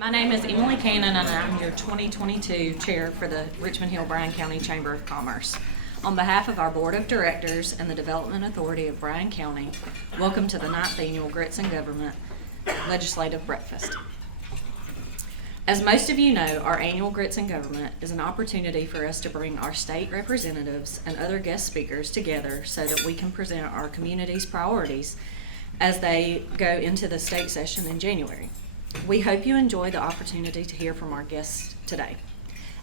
My name is Emily Cannon, and I'm your 2022 Chair for the Richmond Hill-Bryan County Chamber of Commerce. On behalf of our Board of Directors and the Development Authority of Bryan County, welcome to the 9th Annual Grits and Government Legislative Breakfast. As most of you know, our annual Grits and Government is an opportunity for us to bring our state representatives and other guest speakers together so that we can present our community's priorities as they go into the state session in January. We hope you enjoy the opportunity to hear from our guests today.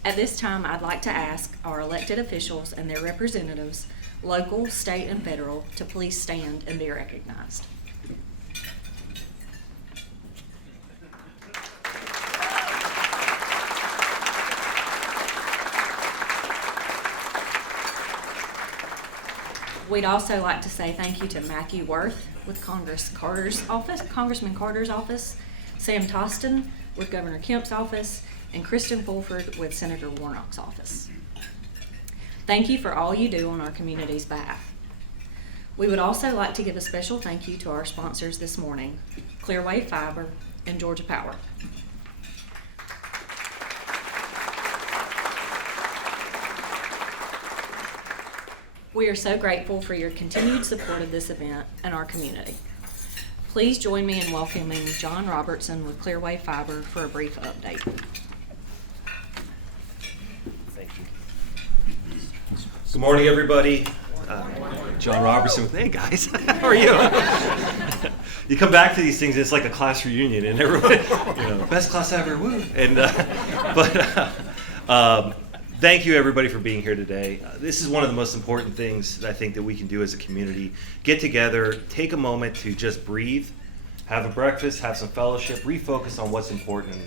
At this time, I'd like to ask our elected officials and their representatives, local, state, and federal, to please stand and be recognized. We'd also like to say thank you to Matthew Worth with Congressman Carter's office, Sam Toston with Governor Kemp's office, and Kristen Fulford with Senator Warnock's office. Thank you for all you do on our community's behalf. We would also like to give a special thank you to our sponsors this morning, Clearway Fiber and Georgia Power. We are so grateful for your continued support of this event and our community. Please join me in welcoming John Robertson with Clearway Fiber for a brief update. Thank you. Good morning, everybody. John Robertson with, hey guys, how are you? You come back to these things, it's like a class reunion, and everybody, best class ever, woo! And thank you everybody for being here today. This is one of the most important things that I think that we can do as a community. Get together, take a moment to just breathe, have a breakfast, have some fellowship, refocus on what's important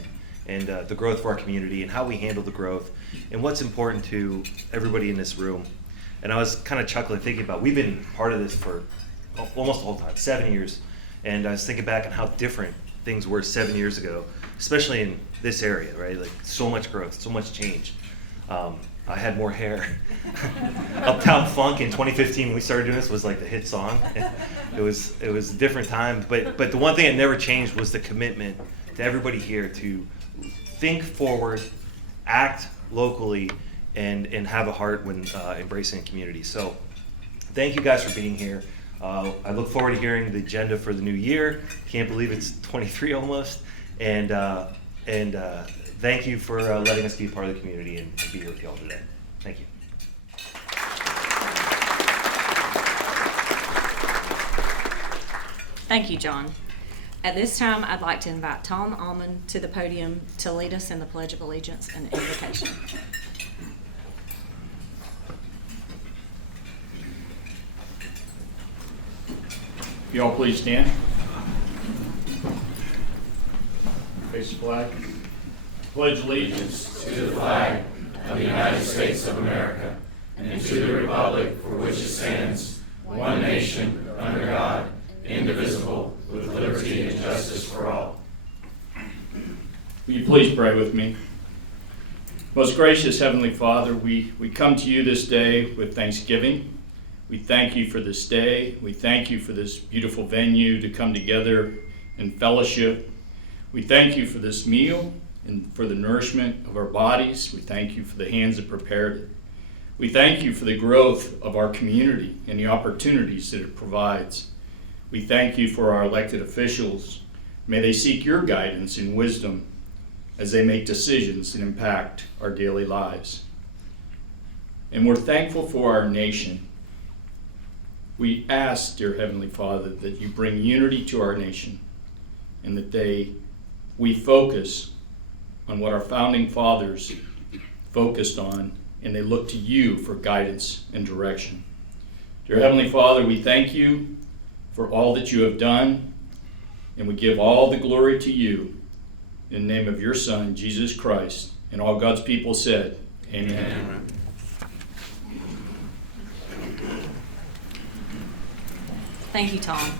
and the growth of our community and how we handle the growth and what's important to everybody in this room. And I was kind of chuckling thinking about, we've been part of this for almost the whole time, 7 years. And I was thinking back on how different things were 7 years ago, especially in this area, right? Like so much growth, so much change. I had more hair. Uptown Funk in 2015 when we started doing this was like the hit song. It was a different time, but the one thing that never changed was the commitment to everybody here to think forward, act locally, and have a heart when embracing a community. So thank you guys for being here. I look forward to hearing the agenda for the new year. Can't believe it's 23 almost. And thank you for letting us be part of the community and be here with you all today. Thank you. Thank you, John. At this time, I'd like to invite Tom Almond to the podium to lead us in the Pledge of Allegiance and invocation. You all please stand. Face the flag. Pledge allegiance to the flag of the United States of America and to the republic for which it stands, one nation, under God, indivisible, with liberty and justice for all. Will you please pray with me? Most gracious Heavenly Father, we come to you this day with thanksgiving. We thank you for this day. We thank you for this beautiful venue to come together in fellowship. We thank you for this meal and for the nourishment of our bodies. We thank you for the hands that prepared it. We thank you for the growth of our community and the opportunities that it provides. We thank you for our elected officials. May they seek your guidance and wisdom as they make decisions that impact our daily lives. And we're thankful for our nation. We ask, dear Heavenly Father, that you bring unity to our nation and that we focus on what our founding fathers focused on, and they look to you for guidance and direction. Dear Heavenly Father, we thank you for all that you have done, and we give all the glory to you in the name of your Son, Jesus Christ, and all God's people said, amen. Amen. Thank you, Tom.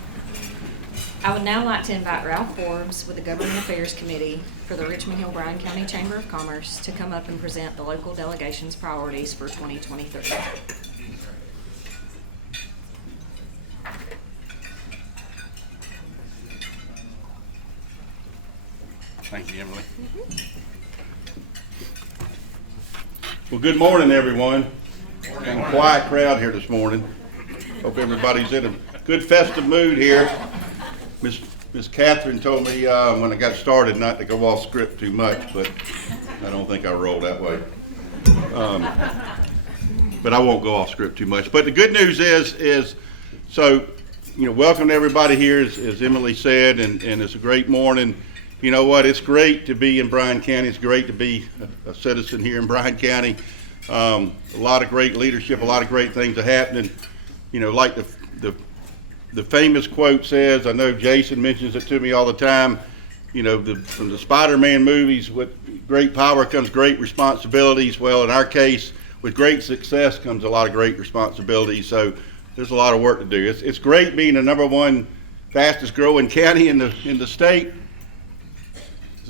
I would now like to invite Ralph Forbes with the Government Affairs Committee for the Richmond Hill-Bryan County Chamber of Commerce to come up and present the local delegation's priorities for 2023. Thank you, Emily. Well, good morning, everyone. Got a quiet crowd here this morning. Hope everybody's in a good festive mood here. Miss Catherine told me when I got started not to go off script too much, but I don't think I roll that way. But I won't go off script too much. But the good news is so, welcome to everybody here, as Emily said, and it's a great morning. You know what? It's great to be in Bryan County. It's great to be a citizen here in Bryan County. A lot of great leadership, a lot of great things are happening. Like the famous quote says, I know Jason mentions it to me all the time, from the Spider-Man movies, with great power comes great responsibilities. Well, in our case, with great success comes a lot of great responsibilities. So there's a lot of work to do. It's great being the #1 fastest growing county in the state.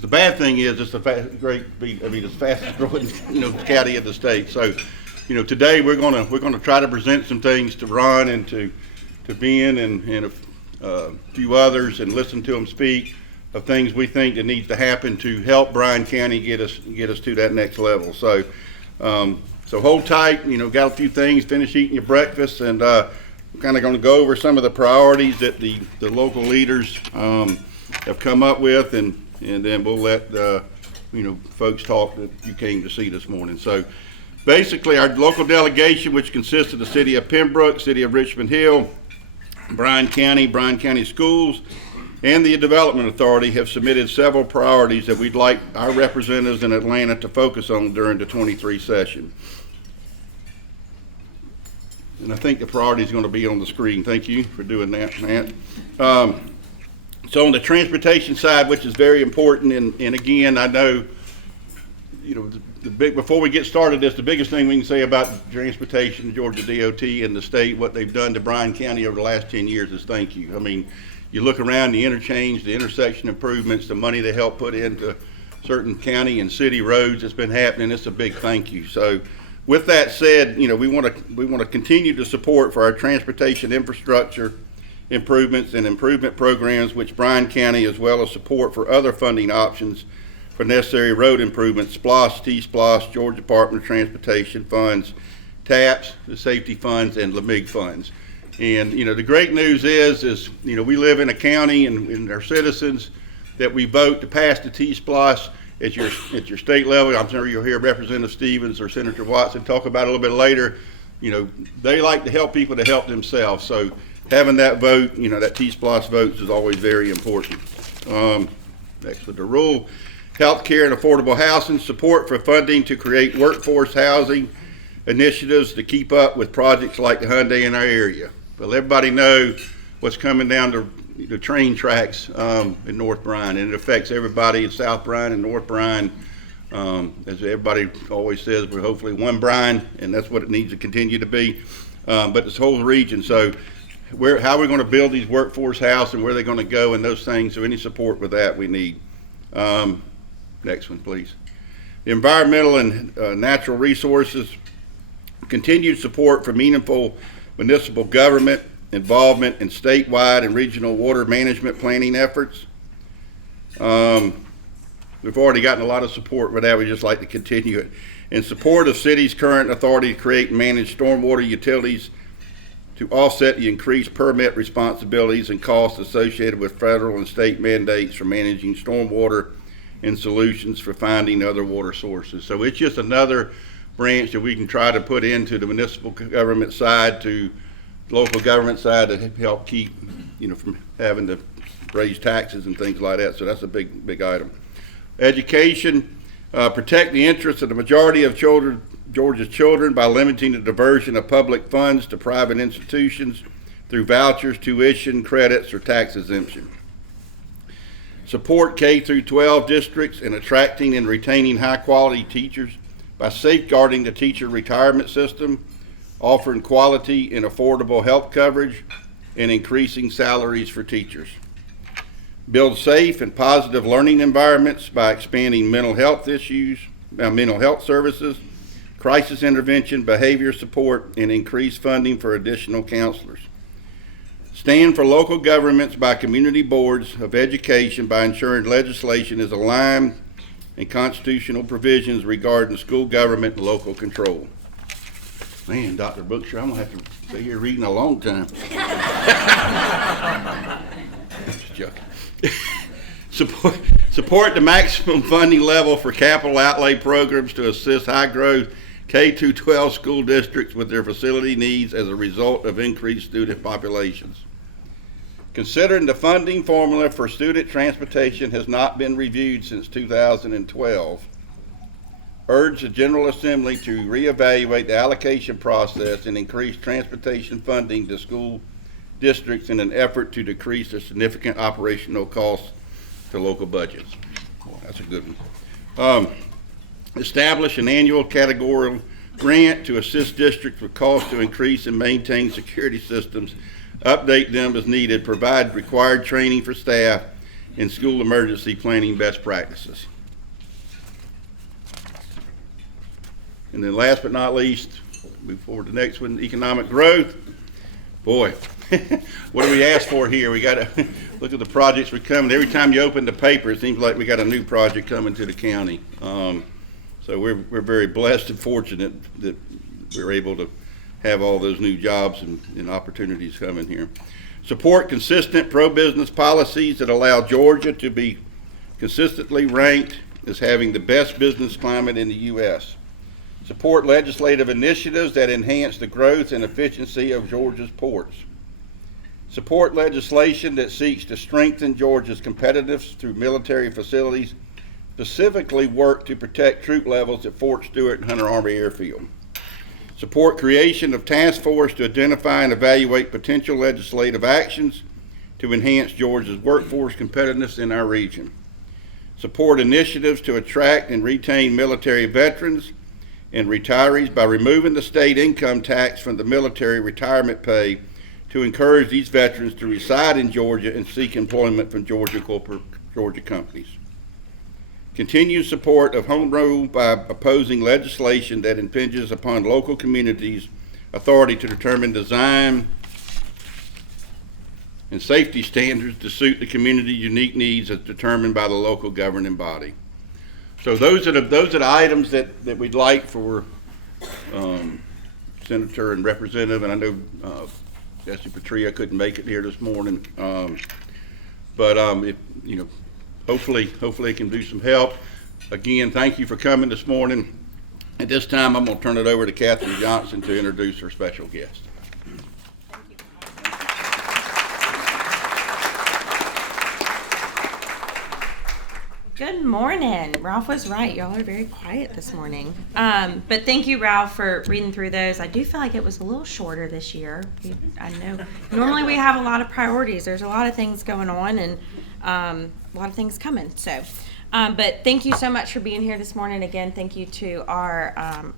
The bad thing is it's the fastest growing county in the state. So today we're gonna try to present some things to Ron and to Ben and a few others, and listen to them speak of things we think that needs to happen to help Bryan County get us to that next level. So hold tight. Got a few things. Finish eating your breakfast, and we're kind of going to go over some of the priorities that the local leaders have come up with, and then we'll let folks talk that you came to see this morning. So basically, our local delegation, which consists of the city of Pembroke, city of Richmond Hill, Bryan County Schools, and the Development Authority, have submitted several priorities that we'd like our representatives in Atlanta to focus on during the 23 session. And I think the priority is going to be on the screen. Thank you for doing that, Matt. So on the transportation side, which is very important, and again, I know, before we get started, the biggest thing we can say about transportation, Georgia DOT and the state, what they've done to Bryan County over the last 10 years is thank you. I mean, you look around the interchange, the intersection improvements, the money they help put into certain county and city roads that's been happening, it's a big thank you. So with that said, we want to continue to support for our transportation infrastructure improvements and improvement programs, which Bryan County, as well as support for other funding options for necessary road improvements, SPLOST, T-SPLOST, Georgia Department of Transportation funds, TAPS, the safety funds, and LMIG funds. And the great news is we live in a county, and our citizens that we vote to pass the T-SPLOST at your state level. I'm sure you'll hear Representative Stevens or Senator Watson talk about it a little bit later. They like to help people to help themselves. So having that vote, that T-SPLOST votes is always very important. Next with the rule, healthcare and affordable housing, support for funding to create workforce housing initiatives to keep up with projects like the Hyundai in our area. Well, everybody know what's coming down the train tracks in North Bryan, and it affects everybody in South Bryan and North Bryan. As everybody always says, we're hopefully one Bryan, and that's what it needs to continue to be. But this whole region, so how are we going to build these workforce house, and where are they going to go, and those things. So any support with that we need. Next one, please. The environmental and natural resources, continued support for meaningful municipal government involvement in statewide and regional water management planning efforts. We've already gotten a lot of support for that. We just like to continue it. In support of city's current authority to create and manage stormwater utilities to offset the increased permit responsibilities and costs associated with federal and state mandates for managing stormwater and solutions for finding other water sources. So it's just another branch that we can try to put into the municipal government side, to local government side, to help keep, from having to raise taxes and things like that. So that's a big item. Education, protect the interests of the majority of Georgia's children by limiting the diversion of public funds to private institutions through vouchers, tuition, credits, or tax exemption. Support K through 12 districts in attracting and retaining high quality teachers by safeguarding the teacher retirement system, offering quality and affordable health coverage, and increasing salaries for teachers. Build safe and positive learning environments by expanding mental health services, crisis intervention, behavior support, and increased funding for additional counselors. Stand for local governments by community boards of education by ensuring legislation is aligned and constitutional provisions regarding school government and local control. Man, Dr. Bookshire, I'm gonna have to stay here reading a long time. Just joking. Support the maximum funding level for capital outlay programs to assist high-growth K-12 school districts with their facility needs as a result of increased student populations. Considering the funding formula for student transportation has not been reviewed since 2012, urge the General Assembly to reevaluate the allocation process and increase transportation funding to school districts in an effort to decrease the significant operational costs to local budgets. Well, that's a good one. Establish an annual categorical grant to assist districts with costs to increase and maintain security systems, update them as needed, provide required training for staff, and school emergency planning best practices. And then last but not least, move forward to the next one, economic growth. Boy, what do we ask for here? We got to look at the projects we're coming. Every time you open the paper, it seems like we got a new project coming to the county. So we're very blessed and fortunate that we're able to have all those new jobs and opportunities coming here. Support consistent pro-business policies that allow Georgia to be consistently ranked as having the best business climate in the U.S. Support legislative initiatives that enhance the growth and efficiency of Georgia's ports. Support legislation that seeks to strengthen Georgia's competitiveness through military facilities, specifically work to protect troop levels at Fort Stewart and Hunter Army Airfield. Support creation of task force to identify and evaluate potential legislative actions to enhance Georgia's workforce competitiveness in our region. Support initiatives to attract and retain military veterans and retirees by removing the state income tax from the military retirement pay to encourage these veterans to reside in Georgia and seek employment from Georgia companies. Continued support of home rule by opposing legislation that impinges upon local communities' authority to determine design and safety standards to suit the community's unique needs as determined by the local governing body. So those are the items that we'd like for Senator and Representative, and I know Jesse Petria couldn't make it here this morning, but hopefully it can do some help. Again, thank you for coming this morning. At this time, I'm going to turn it over to Katherine Johnson to introduce her special guest. Good morning. Ralph was right. Y'all are very quiet this morning. But thank you, Ralph, for reading through those. I do feel like it was a little shorter this year. I know normally we have a lot of priorities. There's a lot of things going on and a lot of things coming. So, but thank you so much for being here this morning. Again, thank you to our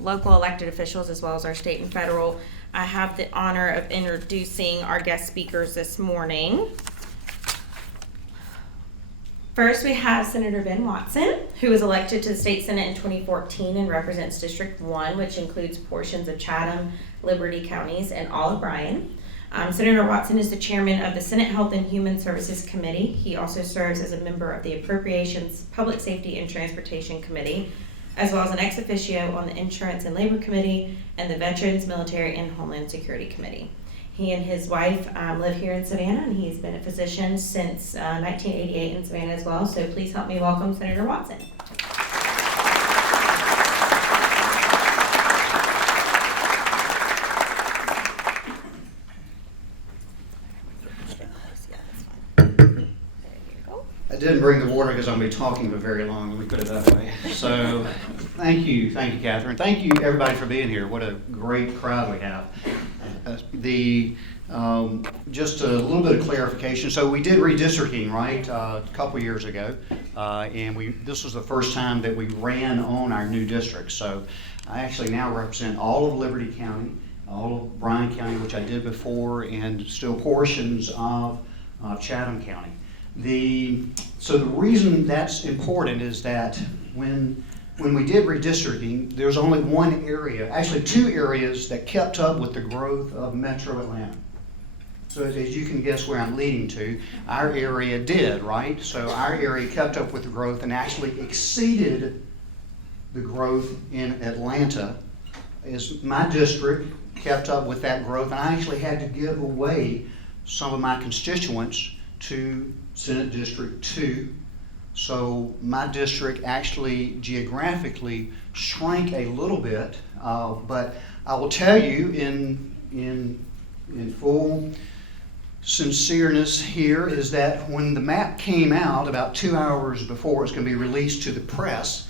local elected officials as well as our state and federal. I have the honor of introducing our guest speakers this morning. First, we have Senator Ben Watson, who was elected to the State Senate in 2014 and represents District 1, which includes portions of Chatham, Liberty counties, and all of Bryan. Senator Watson is the chairman of the Senate Health and Human Services Committee. He also serves as a member of the Appropriations, Public Safety, and Transportation Committee, as well as an ex officio on the Insurance and Labor Committee and the Veterans, Military, and Homeland Security Committee. He and his wife live here in Savannah, and he's been a physician since 1988 in Savannah as well. So please help me welcome Senator Watson. I didn't bring the water because I'm going to be talking for very long. Let me put it that way. So thank you, Catherine. Thank you, everybody, for being here. What a great crowd we have. Just a little bit of clarification. So we did redistricting, right, a couple years ago, and this was the first time that we ran on our new district. So I actually now represent all of Liberty County, all of Bryan County, which I did before, and still portions of Chatham County. So the reason that's important is that when we did redistricting, there's only one area, actually two areas, that kept up with the growth of Metro Atlanta. So as you can guess where I'm leading to, our area did, right? So our area kept up with the growth and actually exceeded the growth in Atlanta. As my district kept up with that growth, and I actually had to give away some of my constituents to Senate District 2. So my district actually geographically shrank a little bit, but I will tell you in full sincereness here is that when the map came out about 2 hours before it was going to be released to the press,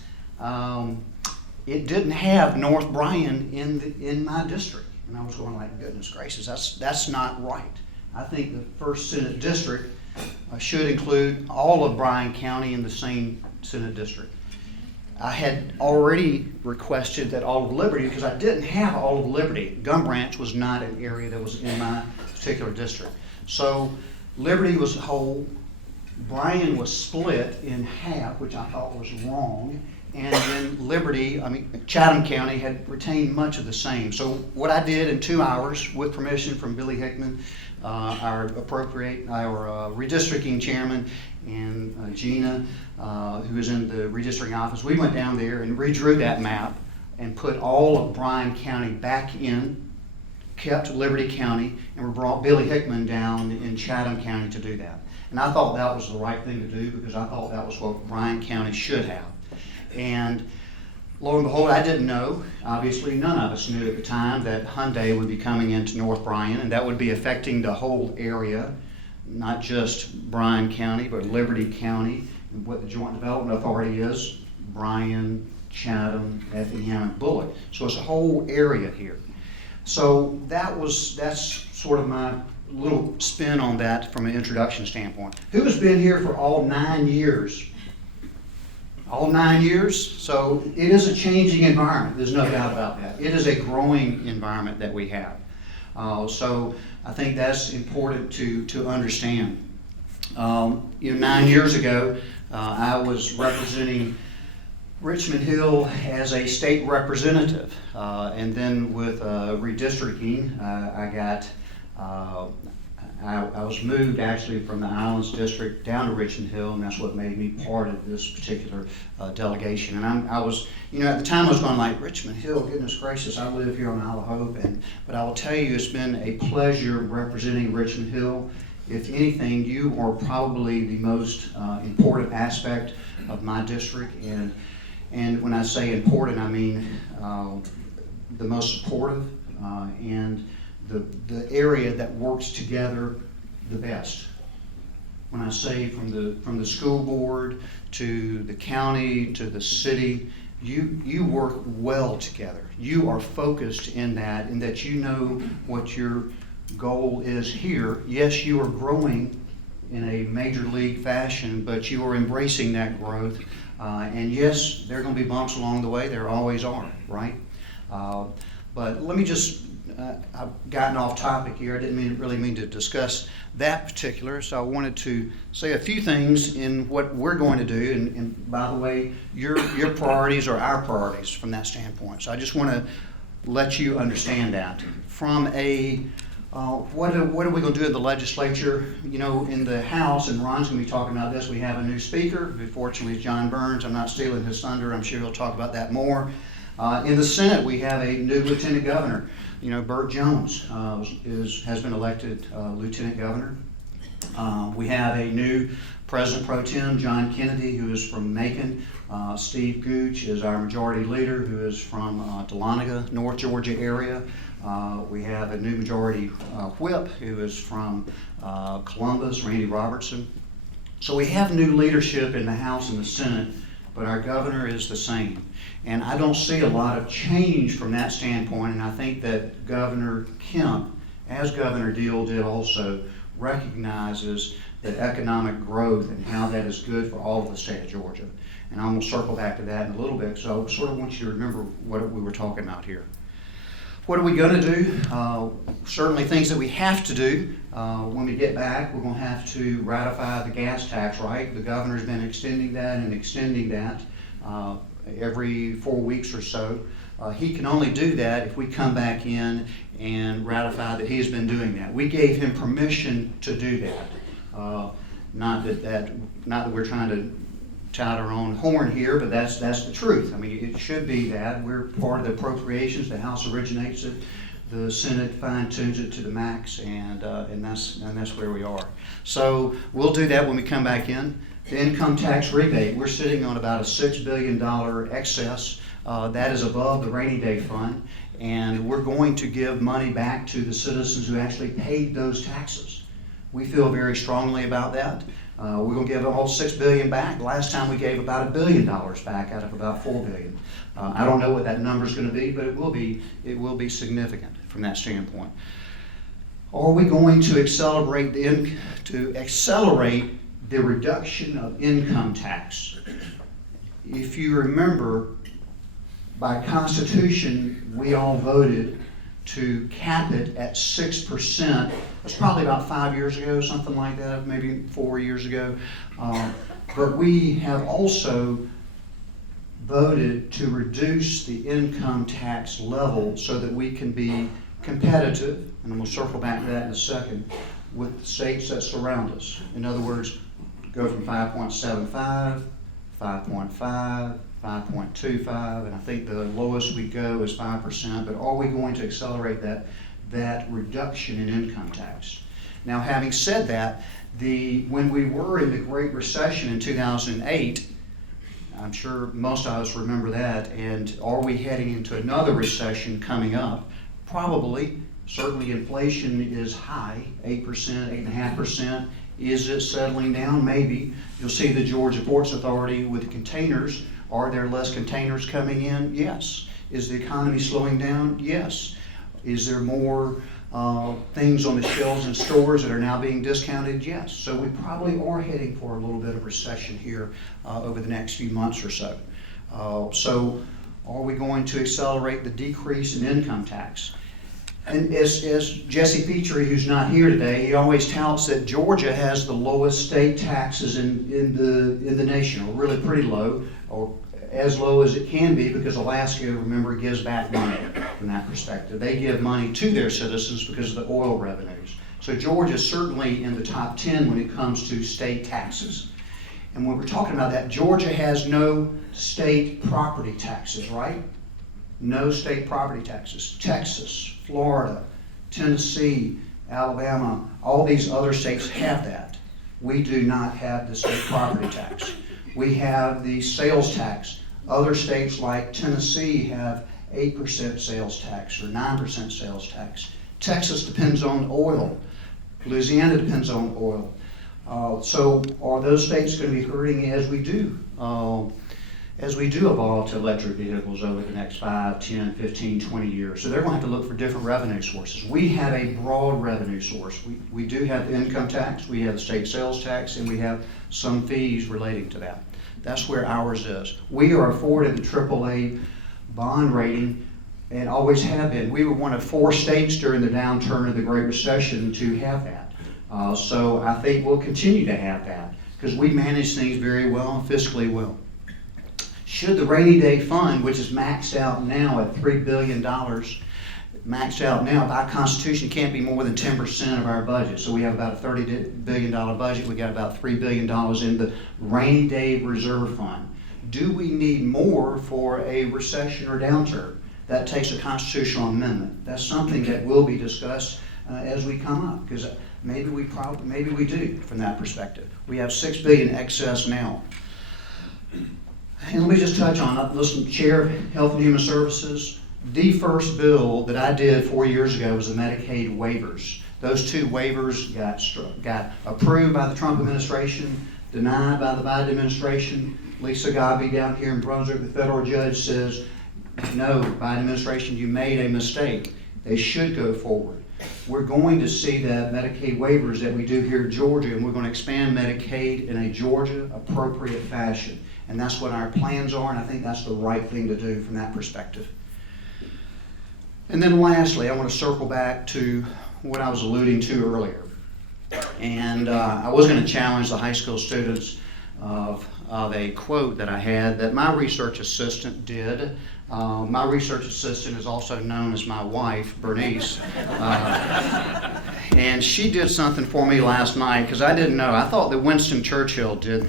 it didn't have North Bryan in my district, and I was going like, goodness gracious, that's not right. I think the first Senate district should include all of Bryan County in the same Senate district. I had already requested that all of Liberty, because I didn't have all of Liberty. Gum Branch was not an area that was in my particular district. So Liberty was whole, Bryan was split in half, which I thought was wrong, and then Chatham County had retained much of the same. So what I did in 2 hours, with permission from Billy Hickman, our redistricting chairman, and Gina, who is in the redistricting office, we went down there and redrew that map and put all of Bryan County back in, kept Liberty County, and we brought Billy Hickman down in Chatham County to do that. And I thought that was the right thing to do, because I thought that was what Bryan County should have. And lo and behold, I didn't know, obviously none of us knew at the time, that Hyundai would be coming into North Bryan, and that would be affecting the whole area, not just Bryan County, but Liberty County, and what the Joint Development Authority is, Bryan, Chatham, Effingham, and Bullock. So it's a whole area here. So that's sort of my little spin on that from an introduction standpoint. Who has been here for all 9 years? All 9 years? So it is a changing environment, there's no doubt about that. It is a growing environment that we have. So I think that's important to understand. 9 years ago, I was representing Richmond Hill as a state representative, and then with redistricting, I was moved actually from the Islands District down to Richmond Hill, and that's what made me part of this particular delegation. And I was, at the time I was going like, Richmond Hill, goodness gracious, I live here on Isle of Hope, but I will tell you, it's been a pleasure representing Richmond Hill. If anything, you are probably the most important aspect of my district, and when I say important, I mean the most supportive and the area that works together the best. When I say from the school board to the county to the city, you work well together. You are focused in that you know what your goal is here. Yes, you are growing in a major league fashion, but you are embracing that growth. And yes, there are going to be bumps along the way. There always are, right? But let me just, I've gotten off topic here. I didn't really mean to discuss that particular, so I wanted to say a few things in what we're going to do. And by the way, your priorities are our priorities from that standpoint. So I just want to let you understand that. From a what are we going to do in the legislature? In the House, and Ron's going to be talking about this, we have a new speaker, who fortunately is John Burns. I'm not stealing his thunder. I'm sure he'll talk about that more. In the Senate, we have a new lieutenant governor. Burt Jones has been elected lieutenant governor. We have a new President Pro Tem, John Kennedy, who is from Macon. Steve Gooch is our majority leader, who is from Dahlonega, North Georgia area. We have a new majority whip, who is from Columbus, Randy Robertson. So we have new leadership in the House and the Senate, but our governor is the same. And I don't see a lot of change from that standpoint, and I think that Governor Kemp, as Governor Deal did also, recognizes that economic growth and how that is good for all of the state of Georgia. And I'm going to circle back to that in a little bit, so I sort of want you to remember what we were talking about here. What are we going to do? Certainly things that we have to do. When we get back, we're going to have to ratify the gas tax, right? The governor's been extending that every 4 weeks or so. He can only do that if we come back in and ratify that he's been doing that. We gave him permission to do that. Not that we're trying to tout our own horn here, but that's the truth. I mean, it should be that. We're part of the appropriations. The House originates it. The Senate fine-tunes it to the max, and that's where we are. So we'll do that when we come back in. The income tax rebate, we're sitting on about a $6 billion excess. That is above the rainy day fund, and we're going to give money back to the citizens who actually paid those taxes. We feel very strongly about that. We're going to give all $6 billion back. Last time we gave about $1 billion back out of about $4 billion. I don't know what that number is going to be, but it will be significant from that standpoint. Are we going to accelerate the reduction of income tax? If you remember, by Constitution, we all voted to cap it at 6%. It was probably about 5 years ago, something like that, maybe 4 years ago. But we have also voted to reduce the income tax level so that we can be competitive, and we'll circle back to that in a second, with the states that surround us. In other words, go from 5.75, 5.5, 5.25, and I think the lowest we go is 5%, but are we going to accelerate that reduction in income tax? Now, having said that, when we were in the Great Recession in 2008, I'm sure most of us remember that, and are we heading into another recession coming up? Probably. Certainly inflation is high, 8%, 8.5%. Is it settling down? Maybe. You'll see the Georgia Ports Authority with the containers. Are there less containers coming in? Yes. Is the economy slowing down? Yes. Is there more things on the shelves in stores that are now being discounted? Yes. So we probably are heading for a little bit of recession here over the next few months or so. So are we going to accelerate the decrease in income tax? And as Jesse Petrie, who's not here today, he always touts that Georgia has the lowest state taxes in the nation, or really pretty low, or as low as it can be, because Alaska, remember, gives back money from that perspective. They give money to their citizens because of the oil revenues. So Georgia is certainly in the top 10 when it comes to state taxes. And when we're talking about that, Georgia has no state property taxes, right? No state property taxes. Texas, Florida, Tennessee, Alabama, all these other states have that. We do not have the state property tax. We have the sales tax. Other states like Tennessee have 8% sales tax or 9% sales tax. Texas depends on oil. Louisiana depends on oil. So are those states going to be hurting as we do evolve to electric vehicles over the next 5, 10, 15, 20 years? So they're going to have to look for different revenue sources. We have a broad revenue source. We do have the income tax, we have the state sales tax, and we have some fees relating to that. That's where ours is. We are afforded the AAA bond rating and always have been. We were one of 4 states during the downturn of the Great Recession to have that. So I think we'll continue to have that because we manage things very well and fiscally well. Should the rainy day fund, which is maxed out now at $3 billion, maxed out now, by Constitution can't be more than 10% of our budget. So we have about a $30 billion budget. We got about $3 billion in the rainy day reserve fund. Do we need more for a recession or downturn? That takes a constitutional amendment. That's something that will be discussed as we come up, because maybe we do from that perspective. We have $6 billion excess now. And let me just touch on it. Listen, Chair of Health and Human Services, the first bill that I did 4 years ago was the Medicaid waivers. Those 2 waivers got approved by the Trump administration, denied by the Biden administration. Lisa Gabi down here in Brunswick, the federal judge, says, no, Biden administration, you made a mistake. They should go forward. We're going to see that Medicaid waivers that we do here in Georgia, and we're going to expand Medicaid in a Georgia appropriate fashion. And that's what our plans are, and I think that's the right thing to do from that perspective. And then lastly, I want to circle back to what I was alluding to earlier. And I was going to challenge the high school students of a quote that I had that my research assistant did My research assistant is also known as my wife, Bernice. And she did something for me last night because I didn't know. I thought that Winston Churchill did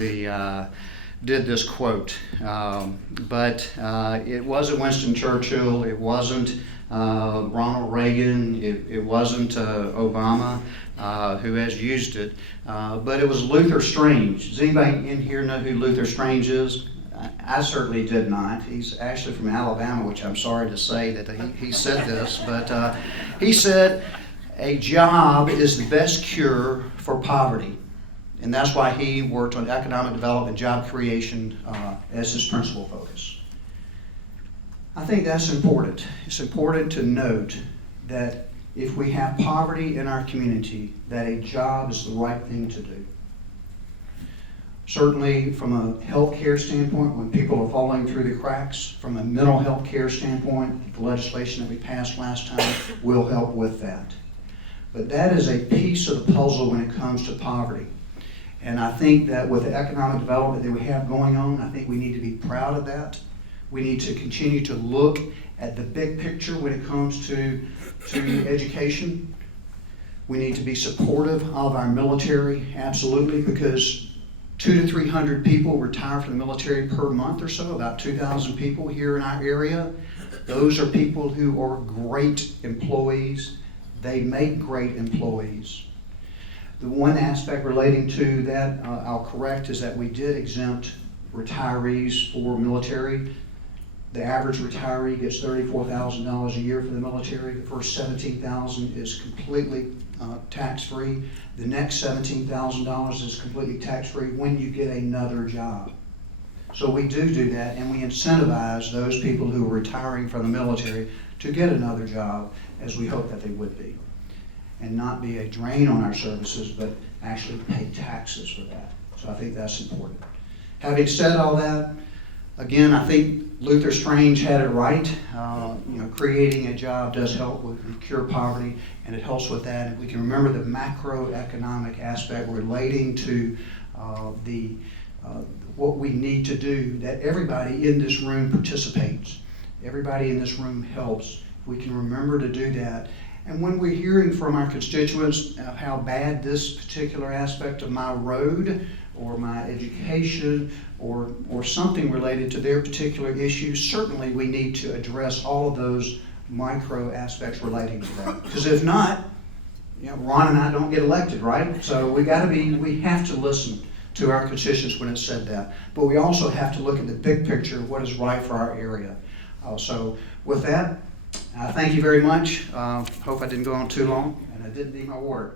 this quote, but it wasn't Winston Churchill. It wasn't Ronald Reagan. It wasn't Obama who has used it, but it was Luther Strange. Does anybody in here know who Luther Strange is? I certainly did not. He's actually from Alabama, which I'm sorry to say that he said this, but he said, a job is the best cure for poverty. And that's why he worked on economic development, job creation as his principal focus. I think that's important. It's important to note that if we have poverty in our community, that a job is the right thing to do. Certainly from a health care standpoint, when people are falling through the cracks, from a mental health care standpoint, the legislation that we passed last time will help with that. But that is a piece of the puzzle when it comes to poverty. And I think that with the economic development that we have going on, I think we need to be proud of that. We need to continue to look at the big picture when it comes to education. We need to be supportive of our military, absolutely, because 200 to 300 people retire from the military per month or so, about 2,000 people here in our area. Those are people who are great employees. They make great employees. The one aspect relating to that, I'll correct, is that we did exempt retirees for military. The average retiree gets $34,000 a year for the military. The first $17,000 is completely tax-free. The next $17,000 is completely tax-free when you get another job. So we do that, and we incentivize those people who are retiring from the military to get another job, as we hope that they would be, and not be a drain on our services, but actually pay taxes for that. So I think that's important. Having said all that, again, I think Luther Strange had it right. Creating a job does help with cure poverty, and it helps with that. If we can remember the macroeconomic aspect relating to what we need to do, that everybody in this room participates. Everybody in this room helps. We can remember to do that. And when we're hearing from our constituents of how bad this particular aspect of my road or my education or something related to their particular issues, certainly we need to address all of those micro aspects relating to that. Because if not, Ron and I don't get elected, right? So we have to listen to our constituents when it's said that. But we also have to look at the big picture of what is right for our area. So with that, thank you very much. Hope I didn't go on too long, and I didn't need my water.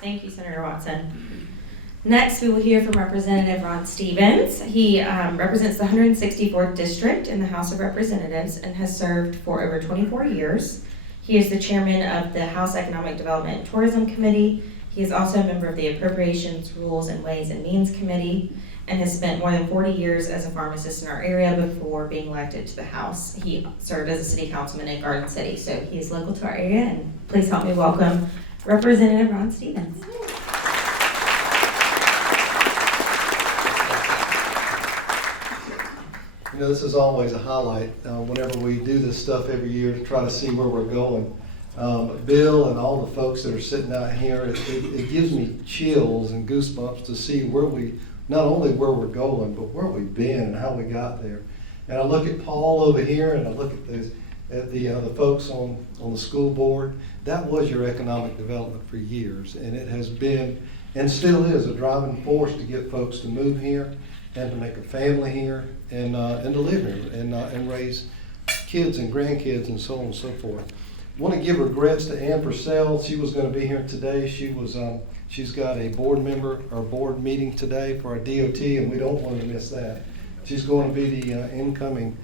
Thank you, Senator Watson. Next, we will hear from Representative Ron Stevens. He represents the 164th District in the House of Representatives and has served for over 24 years. He is the chairman of the House Economic Development and Tourism Committee. He is also a member of the Appropriations, Rules, and Ways and Means Committee and has spent more than 40 years as a pharmacist in our area before being elected to the House. He served as a city councilman in Garden City, so he is local to our area, and please help me welcome Representative Ron Stevens. This is always a highlight whenever we do this stuff every year to try to see where we're going. Bill and all the folks that are sitting out here, it gives me chills and goosebumps to see not only where we're going, but where we've been and how we got there. And I look at Paul over here, and I look at the folks on the school board. That was your economic development for years, and it has been and still is a driving force to get folks to move here and to make a family here and to live here and raise kids and grandkids and so on and so forth. I want to give regrets to Ann Purcell. She was going to be here today. She's got a board meeting today for our DOT, and we don't want to miss that. She's going to be the incoming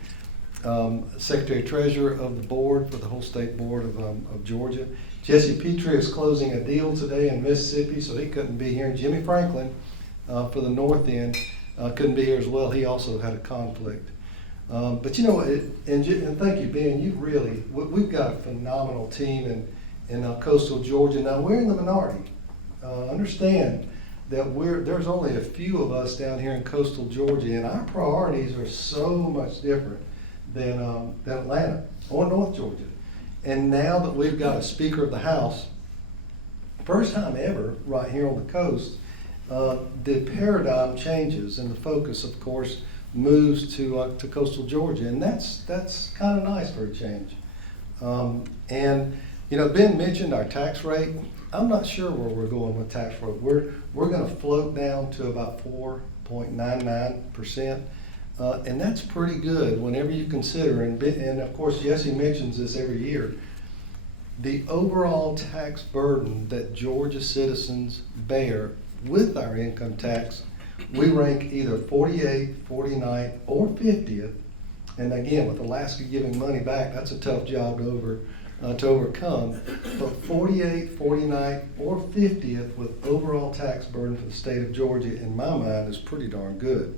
Secretary Treasurer of the board for the whole state board of Georgia. Jesse Petrie is closing a deal today in Mississippi, so he couldn't be here. Jimmy Franklin for the North End couldn't be here as well. He also had a conflict. But and thank you, Ben. We've got a phenomenal team in coastal Georgia. Now we're in the minority. Understand, that there's only a few of us down here in coastal Georgia, and our priorities are so much different than Atlanta or North Georgia. And now that we've got a Speaker of the House, first time ever right here on the coast, the paradigm changes and the focus, of course, moves to coastal Georgia, and that's kind of nice for a change. And you know, Ben mentioned our tax rate. I'm not sure where we're going with tax rate. We're going to float down to about 4.99%, and that's pretty good whenever you consider. And of course, Jesse mentions this every year. The overall tax burden that Georgia citizens bear with our income tax, we rank either 48th, 49th, or 50th. And again, with Alaska giving money back, that's a tough job to overcome. But 48th, 49th, or 50th with overall tax burden for the state of Georgia, in my mind, is pretty darn good.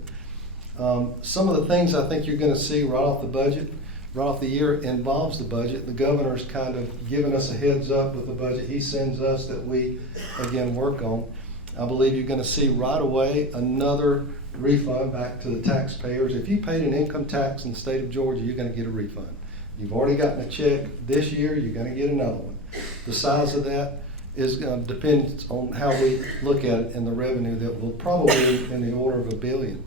Some of the things I think you're going to see right off the budget, right off the year, involves the budget. The governor's kind of given us a heads up with the budget he sends us that we, again, work on. I believe you're going to see right away another refund back to the taxpayers. If you paid an income tax in the state of Georgia, you're going to get a refund. You've already gotten a check this year, you're going to get another one. The size of that is going to depend on how we look at it and the revenue that will probably in the order of $1 billion.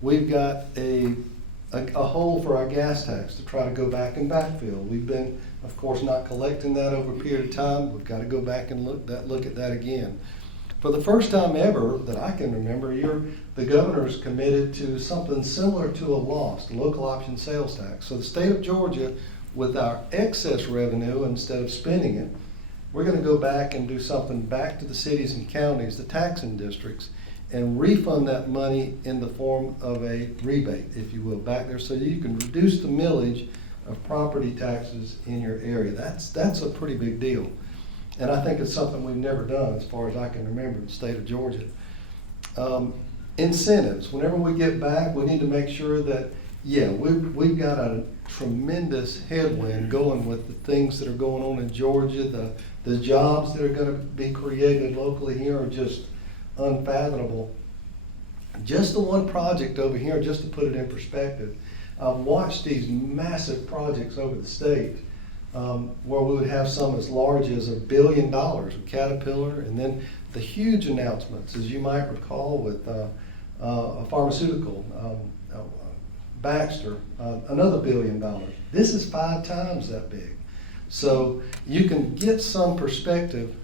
We've got a hole for our gas tax to try to go back and backfill. We've been, of course, not collecting that over a period of time. We've got to go back and look at that again. For the first time ever that I can remember, the governor's committed to something similar to a lost local option sales tax. So the state of Georgia, with our excess revenue, instead of spending it, we're going to go back and do something back to the cities and counties, the taxing districts, and refund that money in the form of a rebate, if you will, back there so you can reduce the millage of property taxes in your area. That's a pretty big deal. And I think it's something we've never done as far as I can remember in the state of Georgia. Incentives. Whenever we get back, we need to make sure that, yeah, we've got a tremendous headwind going with the things that are going on in Georgia. The jobs that are going to be created locally here are just unfathomable. Just the one project over here, just to put it in perspective, I've watched these massive projects over the state where we would have some as large as $1 billion with Caterpillar, and then the huge announcements, as you might recall, with a pharmaceutical, Baxter, another $1 billion. This is 5 times that big. So you can get some perspective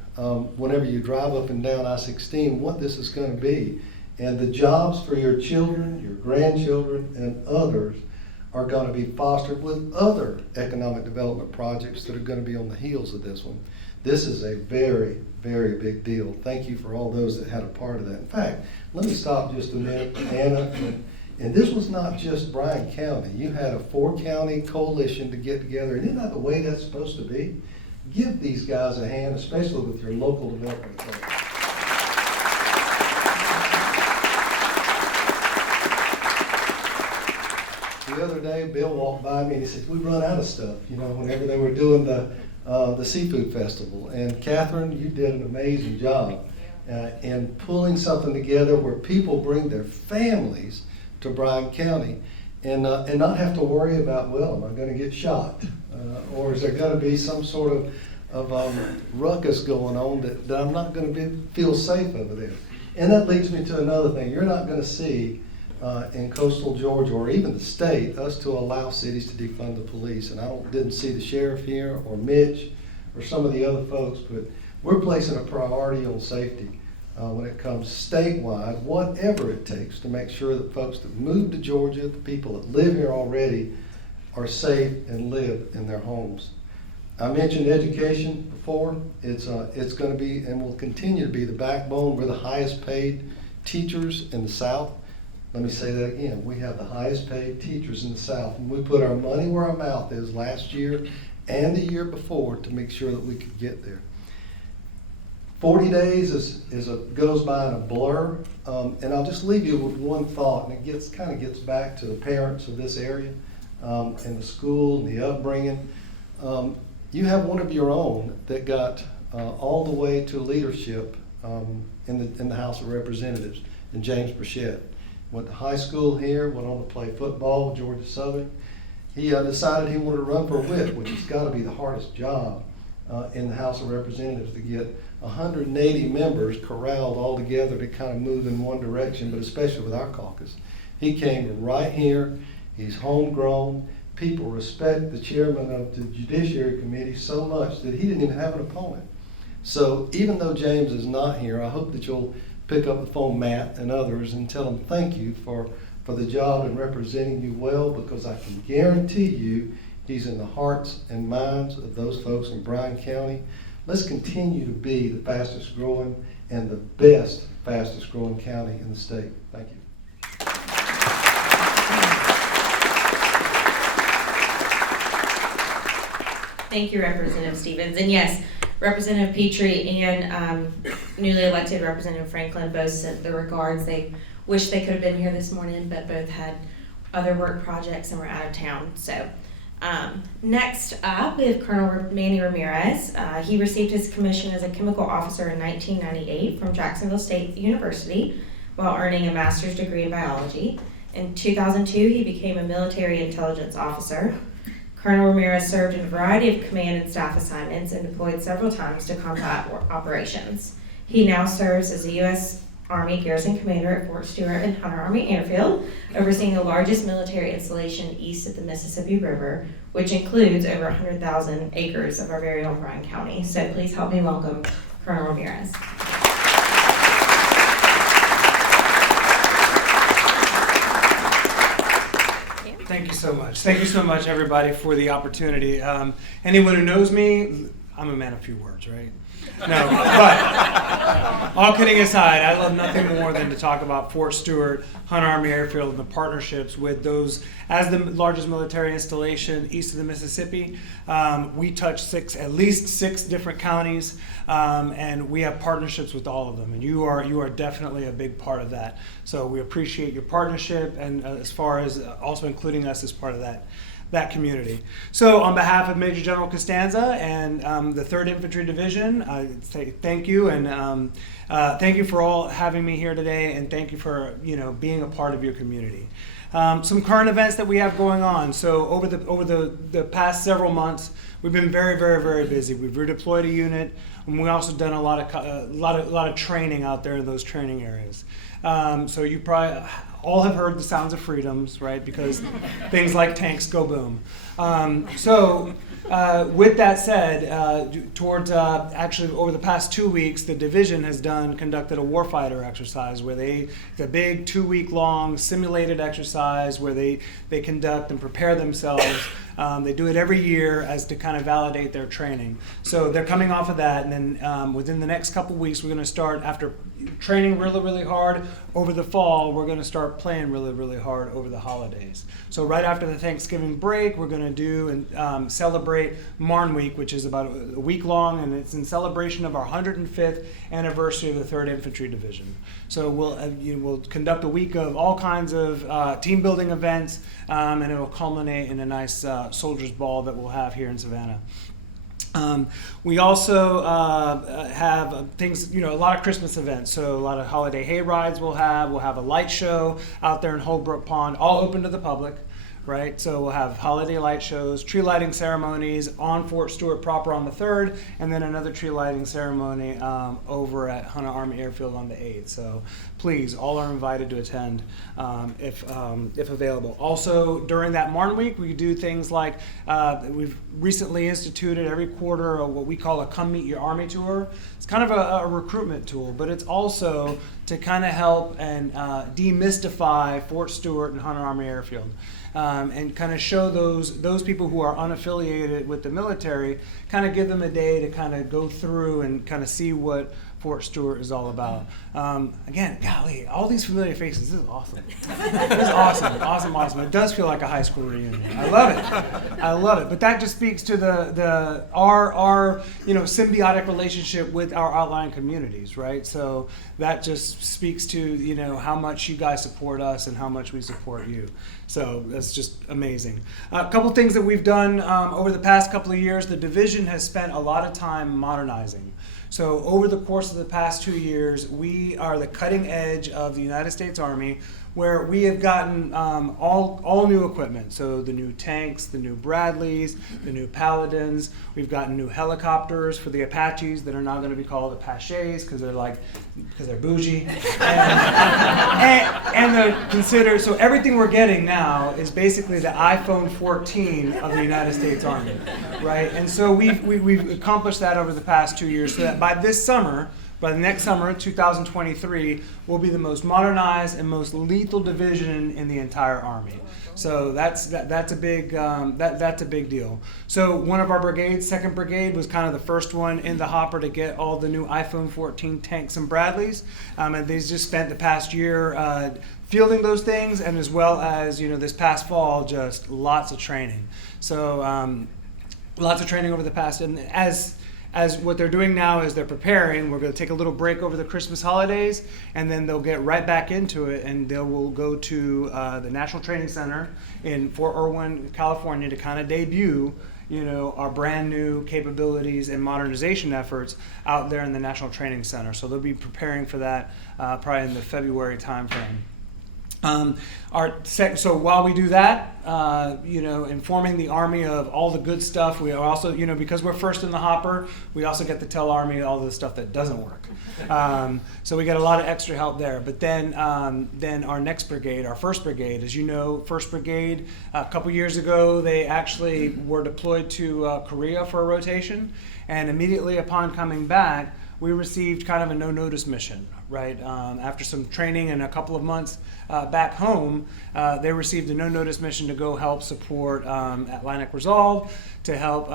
whenever you drive up and down I-16 what this is going to be. And the jobs for your children, your grandchildren, and others are going to be fostered with other economic development projects that are going to be on the heels of this one. This is a very, very big deal. Thank you for all those that had a part of that. In fact, let me stop just a minute, Anna. And this was not just Bryan County. You had a 4-county coalition to get together. And isn't that the way that's supposed to be? Give these guys a hand, especially with your local development program. The other day, Bill walked by me and he said, "We run out of stuff," you know, whenever they were doing the seafood festival. And Catherine, you did an amazing job in pulling something together where people bring their families to Bryan County and not have to worry about, well, am I going to get shot? Or is there going to be some sort of ruckus going on that I'm not going to feel safe over there? And that leads me to another thing. You're not going to see in coastal Georgia or even the state us to allow cities to defund the police. And I didn't see the sheriff here or Mitch or some of the other folks, but we're placing a priority on safety when it comes statewide, whatever it takes to make sure that folks that move to Georgia, the people that live here already, are safe and live in their homes. I mentioned education before. It's going to be and will continue to be the backbone. We're the highest paid teachers in the South. Let me say that again. We have the highest paid teachers in the South. And we put our money where our mouth is last year and the year before to make sure that we could get there. 40 days goes by in a blur. And I'll just leave you with one thought, and it kind of gets back to the parents of this area and the school and the upbringing. You have one of your own that got all the way to leadership in the House of Representatives, and James Burchett. Went to high school here, went on to play football with Georgia Southern. He decided he wanted to run for a whip, which has got to be the hardest job in the House of Representatives, to get 180 members corralled all together to kind of move in one direction, but especially with our caucus. He came right here. He's homegrown. People respect the chairman of the Judiciary Committee so much that he didn't even have an opponent. So even though James is not here, I hope that you'll pick up the phone, Matt and others, and tell them thank you for the job and representing you well, because I can guarantee you he's in the hearts and minds of those folks in Bryan County. Let's continue to be the fastest growing and the fastest growing county in the state. Thank you. Thank you, Representative Stevens. And yes, Representative Petrie and newly elected Representative Franklin both sent their regards. They wish they could have been here this morning, but both had other work projects and were out of town. So next up, we have Colonel Manny Ramirez. He received his commission as a chemical officer in 1998 from Jacksonville State University while earning a master's degree in biology. In 2002, he became a military intelligence officer. Colonel Ramirez served in a variety of command and staff assignments and deployed several times to combat operations. He now serves as the U.S. Army Garrison Commander at Fort Stewart and Hunter Army Airfield, overseeing the largest military installation east of the Mississippi River, which includes over 100,000 acres of our very own Bryan County. So please help me welcome Colonel Ramirez. Thank you so much. Thank you so much, everybody, for the opportunity. Anyone who knows me, I'm a man of few words, right? No, but all kidding aside, I love nothing more than to talk about Fort Stewart, Hunter Army Airfield, and the partnerships with those. As the largest military installation east of the Mississippi, we touch at least six different counties, and we have partnerships with all of them. And you are definitely a big part of that. So we appreciate your partnership, and as far as also including us as part of that community. So on behalf of Major General Costanza and the 3rd Infantry Division, I say thank you, and thank you for all having me here today, and thank you for being a part of your community. Some current events that we have going on. So over the past several months, we've been very, very, very busy. We've redeployed a unit, and we also done a lot of training out there in those training areas. So you probably all have heard the sounds of freedoms, right? Because things like tanks go boom. With that said, actually over the past 2 weeks, the division has conducted a warfighter exercise where it's a big 2-week-long simulated exercise where they conduct and prepare themselves. They do it every year as to kind of validate their training. So they're coming off of that, and then within the next couple weeks, we're going to start, after training really, really hard over the fall, we're going to start playing really, really hard over the holidays. So right after the Thanksgiving break, we're going to do and celebrate Marne Week, which is about a week long, and it's in celebration of our 105th anniversary of the 3rd Infantry Division. So we'll conduct a week of all kinds of team building events, and it will culminate in a nice Soldiers Ball that we'll have here in Savannah. We also have things, a lot of Christmas events. So a lot of holiday hay rides we'll have a light show out there in Holbrook Pond, all open to the public, right? So we'll have holiday light shows, tree lighting ceremonies on Fort Stewart proper on the 3rd, and then another tree lighting ceremony over at Hunter Army Airfield on the 8th. So please, all are invited to attend if available. Also, during that Marne Week, we do things like we've recently instituted every quarter what we call a Come Meet Your Army tour. It's kind of a recruitment tool, but it's also to kind of help and demystify Fort Stewart and Hunter Army Airfield. And kind of show those people who are unaffiliated with the military, kind of give them a day to kind of go through and kind of see what Fort Stewart is all about. Again, golly, all these familiar faces, this is awesome. This is awesome. It does feel like a high school reunion. I love it. But that just speaks to our symbiotic relationship with our outlying communities, right? So that just speaks to how much you guys support us and how much we support you. So that's just amazing. A couple things that we've done over the past couple of years. The division has spent a lot of time modernizing. So over the course of the past 2 years, we are the cutting edge of the United States Army, where we have gotten all new equipment. So the new tanks, the new Bradleys, the new Paladins. We've gotten new helicopters for the Apaches that are now going to be called Apaches because they're bougie. And they're considered, so everything we're getting now is basically the iPhone 14 of the United States Army, right? And so we've accomplished that over the past 2 years, so that by the next summer, 2023, will be the most modernized and most lethal division in the entire Army. So that's a big deal. So one of our brigades, 2nd Brigade, was kind of the first one in the hopper to get all the new iPhone 14 tanks and Bradleys, and they just spent the past year fielding those things, and as well as this past fall, just lots of training. So lots of training over the past, and as what they're doing now is they're preparing. We're going to take a little break over the Christmas holidays, and then they'll get right back into it, and they will go to the National Training Center in Fort Irwin, California, to kind of debut our brand new capabilities and modernization efforts out there in the National Training Center. So they'll be preparing for that probably in the February timeframe. So while we do that, informing the Army of all the good stuff, we are also, because we're first in the hopper, we also get to tell Army all the stuff that doesn't work. So we get a lot of extra help there. But then our next brigade, our 1st Brigade, as you know, 1st Brigade, a couple years ago, they actually were deployed to Korea for a rotation. And immediately upon coming back, we received kind of a no-notice mission, right? After some training and a couple of months back home, they received a no-notice mission to go help support Atlantic Resolve, to help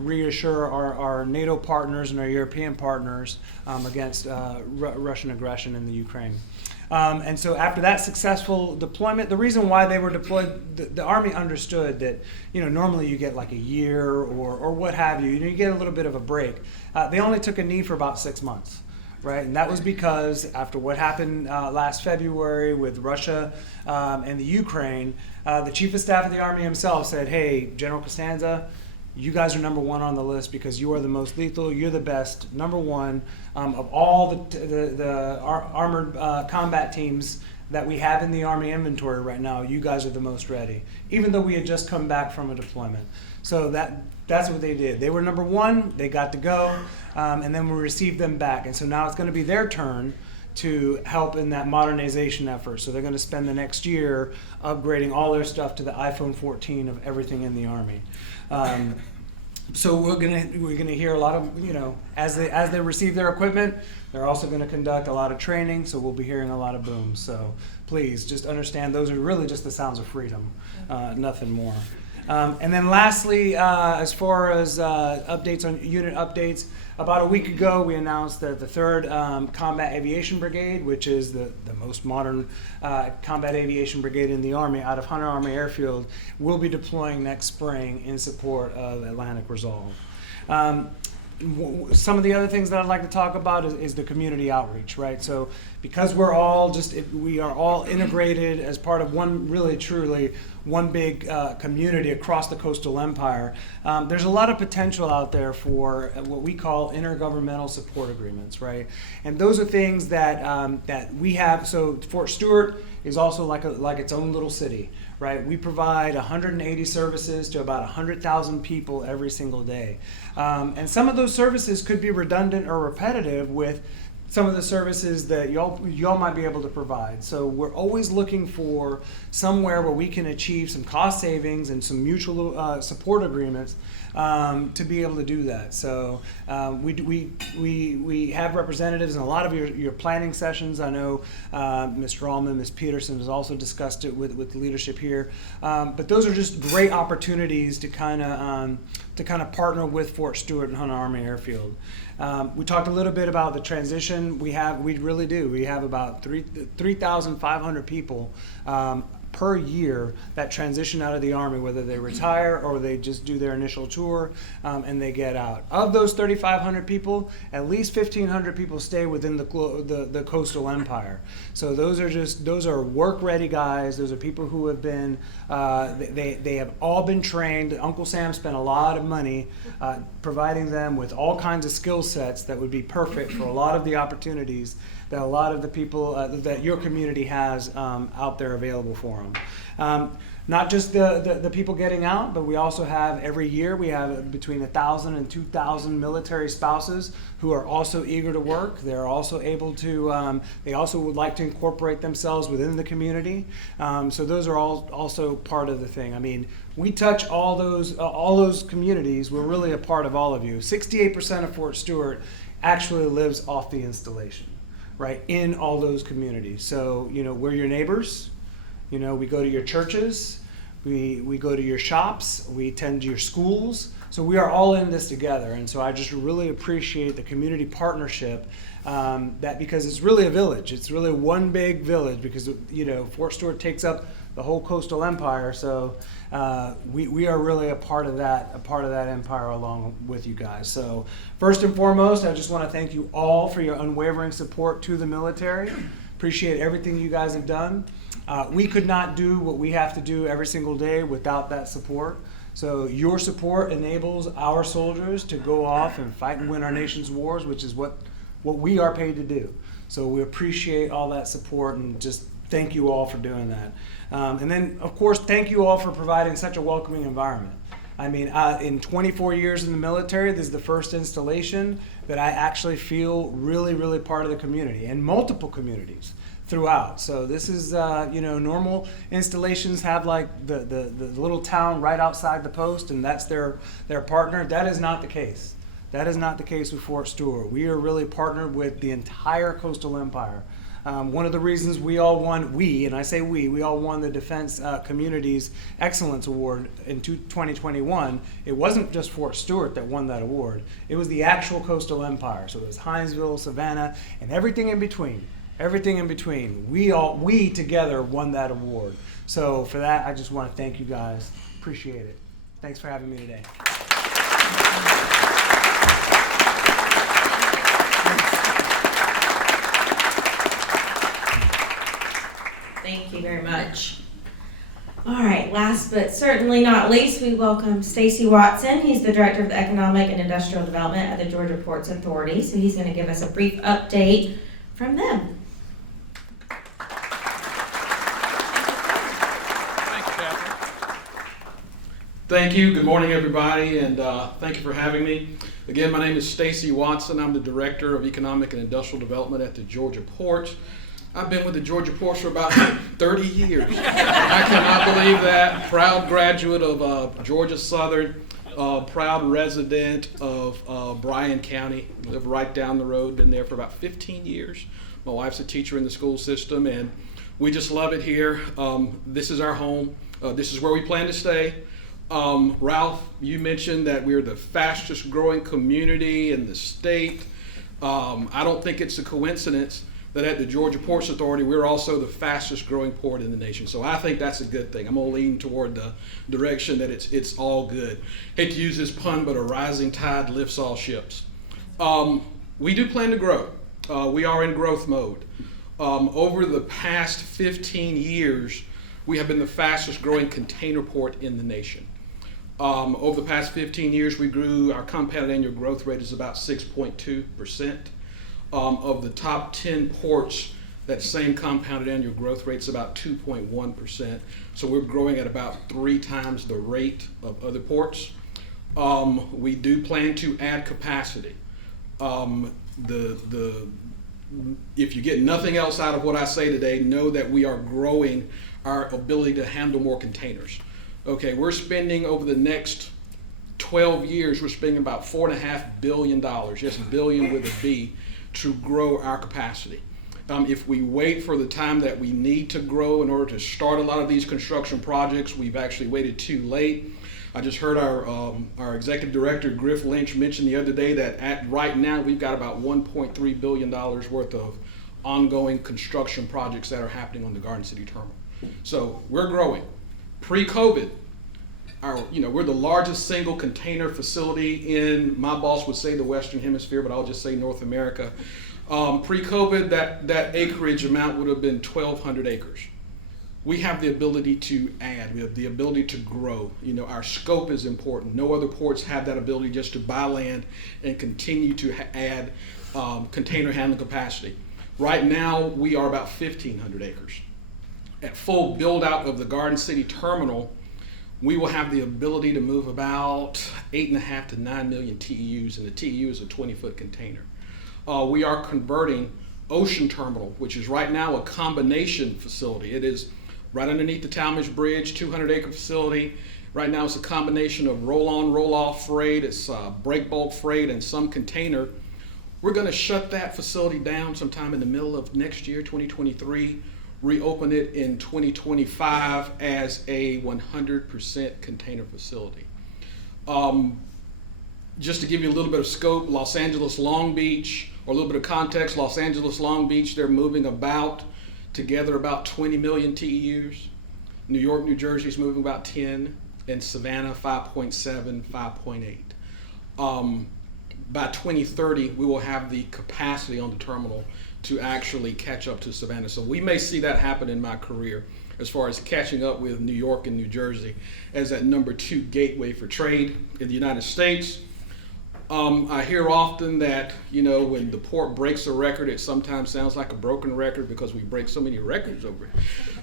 reassure our NATO partners and our European partners against Russian aggression in the Ukraine. And so after that successful deployment, the reason why they were deployed, the Army understood that, normally you get like a year or what have you, you get a little bit of a break. They only took a knee for about 6 months, right? And that was because after what happened last February with Russia and the Ukraine, the Chief of Staff of the Army himself said, hey, General Costanza, you guys are number one on the list because you are the most lethal. You're the best, number one of all the armored combat teams that we have in the Army inventory right now. You guys are the most ready, even though we had just come back from a deployment. So that's what they did. They were number one. They got to go, and then we received them back. And so now it's going to be their turn to help in that modernization effort. So they're going to spend the next year upgrading all their stuff to the iPhone 14 of everything in the Army. So we're gonna hear a lot of, as they receive their equipment, they're also going to conduct a lot of training. So we'll be hearing a lot of booms. So please just understand those are really just the sounds of freedom, nothing more. And then lastly, as far as updates on unit updates, about a week ago we announced that the 3rd Combat Aviation Brigade, which is the most modern combat aviation brigade in the Army out of Hunter Army Airfield, will be deploying next spring in support of Atlantic Resolve. Some of the other things that I'd like to talk about is the community outreach, right? So because we are all integrated as part of one big community across the coastal empire, there's a lot of potential out there for what we call intergovernmental support agreements, right? And those are things that we have. So Fort Stewart is also like its own little city, right? We provide 180 services to about 100,000 people every single day. And some of those services could be redundant or repetitive with some of the services that y'all might be able to provide. So we're always looking for somewhere where we can achieve some cost savings and some mutual support agreements to be able to do that. So we have representatives in a lot of your planning sessions. I know Mr. Allman, Ms. Peterson has also discussed it with the leadership here. But those are just great opportunities to kind of partner with Fort Stewart and Hunter Army Airfield. We talked a little bit about the transition. We really do. We have about 3,500 people per year that transition out of the Army, whether they retire or they just do their initial tour and they get out. Of those 3,500 people, at least 1,500 people stay within the coastal empire. So those are work-ready guys. Those are people who have been, they have all been trained. Uncle Sam spent a lot of money providing them with all kinds of skill sets that would be perfect for a lot of the opportunities that a lot of the people that your community has out there available for them. Not just the people getting out, but we also have every year we have between 1,000 and 2,000 military spouses who are also eager to work. They're also able to, they also would like to incorporate themselves within the community. So those are all also part of the thing. I mean, we touch all those communities. We're really a part of all of you. 68% of Fort Stewart actually lives off the installation, right, in all those communities. So, you know, we're your neighbors. You know, we go to your churches, we go to your shops, we attend your schools. So we are all in this together. And so I just really appreciate the community partnership that, because it's really a village. It's really one big village because, you know, Fort Stewart takes up the whole coastal empire. So we are really a part of that empire along with you guys. So first and foremost, I just want to thank you all for your unwavering support to the military. Appreciate everything you guys have done. We could not do what we have to do every single day without that support. So your support enables our soldiers to go off and fight and win our nation's wars, which is what we are paid to do. So we appreciate all that support and just thank you all for doing that. And then, of course, thank you all for providing such a welcoming environment. I mean, in 24 years in the military, this is the first installation that I actually feel really, really part of the community, and multiple communities throughout. So this is, you know, normal installations have like the little town right outside the post, and that's their partner. That is not the case. That is not the case with Fort Stewart. We are really partnered with the entire coastal empire. One of the reasons we all won, and I say we all won the Defense Communities Excellence Award in 2021. It wasn't just Fort Stewart that won that award. It was the actual coastal empire. So it was Hinesville, Savannah, and everything in between. Everything in between. We together won that award. So for that, I just want to thank you guys. Appreciate it. Thanks for having me today. Thank you very much. All right, last but certainly not least, we welcome Stacy Watson. He's the Director of the Economic and Industrial Development at the Georgia Ports Authority. So he's going to give us a brief update from them. Thank you. Good morning, everybody, and thank you for having me. Again, my name is Stacy Watson. I'm the Director of Economic and Industrial Development at the Georgia Ports. I've been with the Georgia Ports for about 30 years. I cannot believe that. Proud graduate of Georgia Southern, proud resident of Bryan County. Live right down the road. Been there for about 15 years. My wife's a teacher in the school system, and we just love it here. This is our home. This is where we plan to stay. Ralph, you mentioned that we're the fastest growing community in the state. I don't think it's a coincidence that at the Georgia Ports Authority, we're also the fastest growing port in the nation. So I think that's a good thing. I'm gonna lean toward the direction that it's all good. Hate to use this pun, but a rising tide lifts all ships. We do plan to grow. We are in growth mode. Over the past 15 years, we have been the fastest growing container port in the nation. Over the past 15 years, we grew, our compounded annual growth rate is about 6.2%. Of the top 10 ports, that same compounded annual growth rate is about 2.1%. So we're growing at about 3 times the rate of other ports. We do plan to add capacity. If you get nothing else out of what I say today, know that we are growing our ability to handle more containers. Okay, we're spending over the next 12 years, we're spending about $4.5 billion, yes, billion with a B, to grow our capacity. If we wait for the time that we need to grow in order to start a lot of these construction projects, we've actually waited too late. I just heard our executive director, Griff Lynch, mention the other day that right now we've got about $1.3 billion worth of ongoing construction projects that are happening on the Garden City Terminal. So we're growing. Pre-COVID, we're the largest single container facility in, my boss would say the Western Hemisphere, but I'll just say North America. Pre-COVID, that acreage amount would have been 1,200 acres. We have the ability to add, we have the ability to grow. Our scope is important. No other ports have that ability just to buy land and continue to add container handling capacity. Right now, we are about 1,500 acres. At full build out of the Garden City terminal, we will have the ability to move about 8.5 to 9 million TEUs, and the TEU is a 20-foot container. We are converting Ocean Terminal, which is right now a combination facility. It is right underneath the Talmadge Bridge, 200-acre facility. Right now it's a combination of roll-on, roll-off freight, it's break bulk freight, and some container. We're going to shut that facility down sometime in the middle of next year, 2023, reopen it in 2025 as a 100% container facility. Just to give you a little bit of scope, Los Angeles, Long Beach, or a little bit of context, Los Angeles, Long Beach, they're moving together about 20 million TEUs. New York, New Jersey is moving about 10, and Savannah 5.7, 5.8. By 2030, we will have the capacity on the terminal to actually catch up to Savannah. So we may see that happen in my career as far as catching up with New York and New Jersey as that number 2 gateway for trade in the United States. I hear often that, when the port breaks a record, it sometimes sounds like a broken record because we break so many records over it.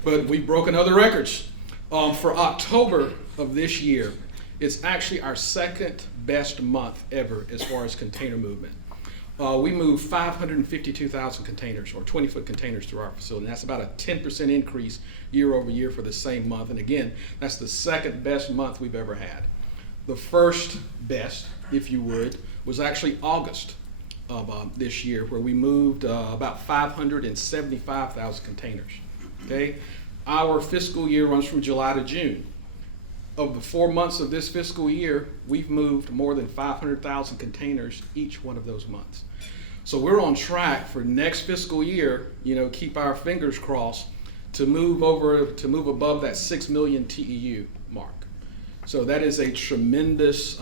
But we've broken other records. For October of this year, it's actually our second best month ever as far as container movement. We moved 552,000 containers, or 20-foot containers, through our facility. And that's about a 10% increase year over year for the same month. And again, that's the second best month we've ever had. The first best, if you would, was actually August of this year, where we moved about 575,000 containers. Okay, our fiscal year runs from July to June. Of the 4 months of this fiscal year, we've moved more than 500,000 containers each one of those months. So we're on track for next fiscal year. Keep our fingers crossed to move above that 6 million TEU mark. So that is a tremendous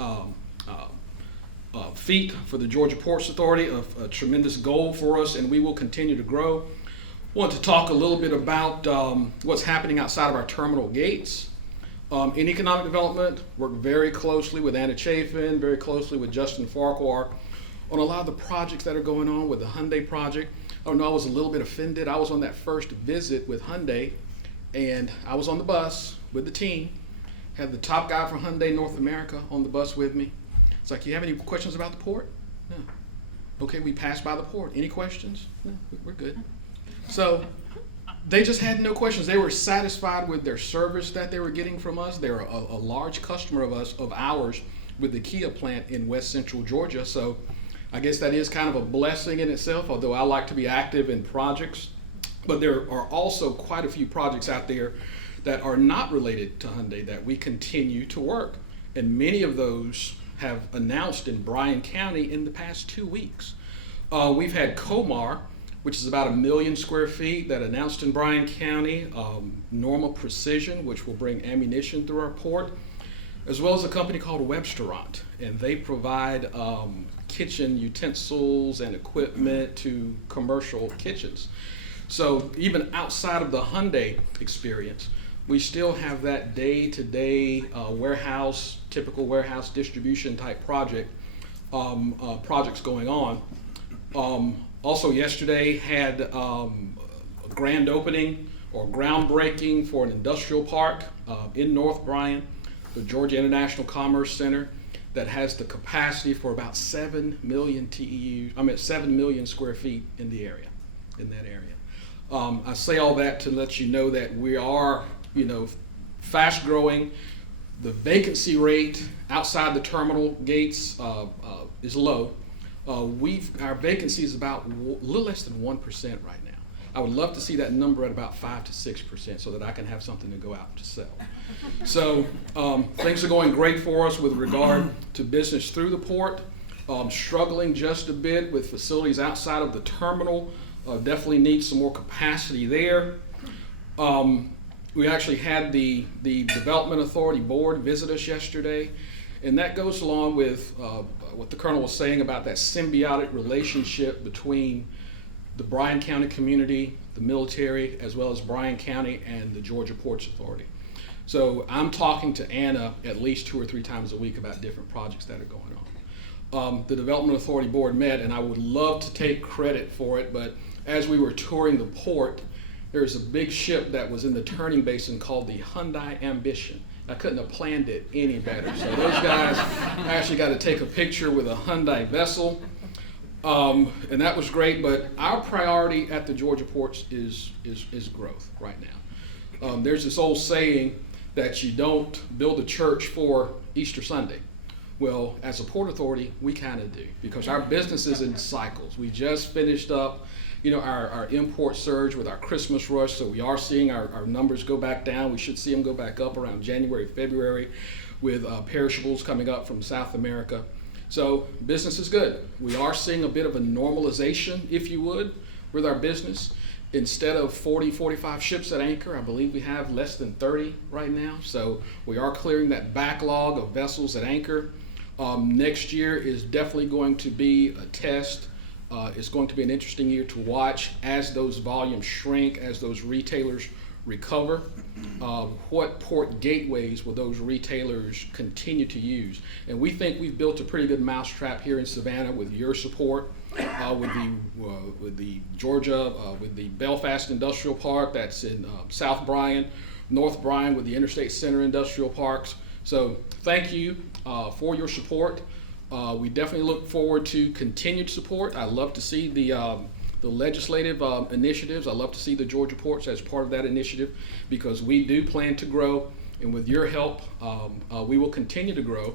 feat for the Georgia Ports Authority, a tremendous goal for us, and we will continue to grow. I want to talk a little bit about what's happening outside of our terminal gates. In economic development, work very closely with Anna Chafin, very closely with Justin Farquhar on a lot of the projects that are going on with the Hyundai project. I was a little bit offended. I was on that first visit with Hyundai, and I was on the bus with the team. Had the top guy from Hyundai North America on the bus with me. It's like, you have any questions about the port? No. Okay, we passed by the port. Any questions? No, we're good. So they just had no questions. They were satisfied with their service that they were getting from us. They're a large customer of ours with the Kia plant in West Central Georgia. So I guess that is kind of a blessing in itself, although I like to be active in projects. But there are also quite a few projects out there that are not related to Hyundai that we continue to work. And many of those have announced in Bryan County in the past 2 weeks. We've had Comar, which is about 1 million square feet, that announced in Bryan County. Normal Precision, which will bring ammunition through our port, as well as a company called Webstaurant. And they provide kitchen utensils and equipment to commercial kitchens. So even outside of the Hyundai experience, we still have that day-to-day warehouse, typical warehouse distribution type projects going on. Also yesterday had a grand opening or groundbreaking for an industrial park in North Bryan, the Georgia International Commerce Center, that has the capacity for about 7 million square feet in that area. I say all that to let you know that we are, fast growing. The vacancy rate outside the terminal gates is low. Our vacancy is about a little less than 1% right now. I would love to see that number at about 5 to 6% so that I can have something to go out to sell. So things are going great for us with regard to business through the port. Struggling just a bit with facilities outside of the terminal. Definitely need some more capacity there. We actually had the Development Authority Board visit us yesterday, and that goes along with what the Colonel was saying about that symbiotic relationship between the Bryan County community, the military, as well as Bryan County and the Georgia Ports Authority. So I'm talking to Anna at least 2 or 3 times a week about different projects that are going on. The Development Authority Board met, and I would love to take credit for it, but as we were touring the port, there's a big ship that was in the turning basin called the Hyundai Ambition. I couldn't have planned it any better. So those guys actually got to take a picture with a Hyundai vessel, and that was great. But our priority at the Georgia ports is growth right now. There's this old saying that you don't build a church for Easter Sunday. Well, as a port authority, we kind of do, because our business is in cycles. We just finished up our import surge with our Christmas rush, so we are seeing our numbers go back down. We should see them go back up around January, February, with perishables coming up from South America. So business is good. We are seeing a bit of a normalization, if you would, with our business. Instead of 40, 45 ships at anchor, I believe we have less than 30 right now. So we are clearing that backlog of vessels at anchor. Next year is definitely going to be a test. It's going to be an interesting year to watch as those volumes shrink, as those retailers recover. What port gateways will those retailers continue to use? And we think we've built a pretty good mousetrap here in Savannah with your support, with the Georgia, with the Belfast Industrial Park that's in South Bryan, North Bryan with the Interstate Center Industrial Parks. So thank you for your support. We definitely look forward to continued support. I love to see the legislative initiatives. I love to see the Georgia ports as part of that initiative, because we do plan to grow, and with your help, we will continue to grow.